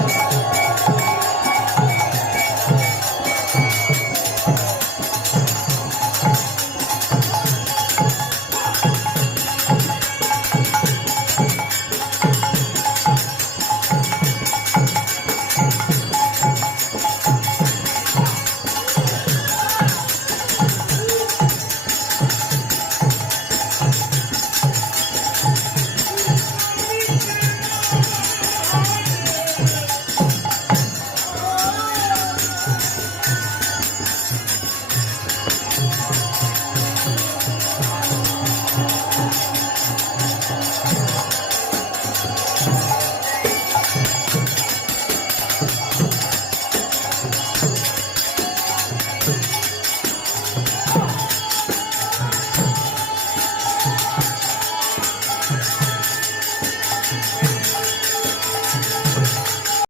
Thank you.